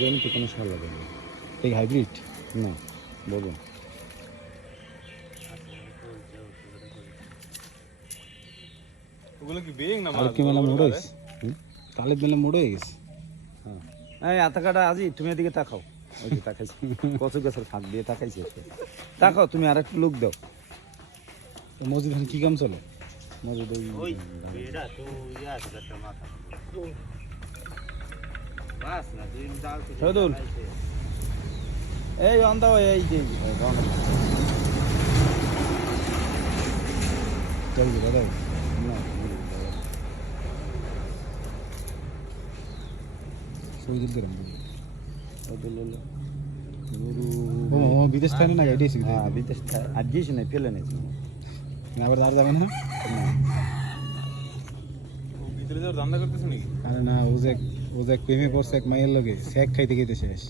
জমিতে কোনো সার লাগে না। এই হাইব্রিড না বলুন ওগুলো কি বেরিং না তাহলে কি মেলা মোড় হয়েছে তাহলে মেলা মোড় হয়ে গেছে। হ্যাঁ এই আতা কাটা আজি তুমি এদিকে তাকাও ওই যে তাকাইছি কচু গাছের ফাঁক দিয়ে তাকাইছি তাকাও তুমি আর একটু লোক দাও তো মসজিদ এখন কি কাম চলে? মজুদ ওই বেড়া তো ইয়া আছে একটা মাথা বাস না দুই ডাল থেকে সদুল। এই অন্ধ এই যে চল দাদা শহীদুল গ্রাম ও বিদেশ থাকে না এটাই সুবিধা। হ্যাঁ বিদেশ আর গিয়েছি না ফেলে নেই আবার আর যাবে না ভিতরে যাওয়ার ধান্দা করতেছ নাকি? আরে না ও যে প্রেমে পড়ছে এক মাইয়ের লগে শেক খাইতে খাইতে শেষ।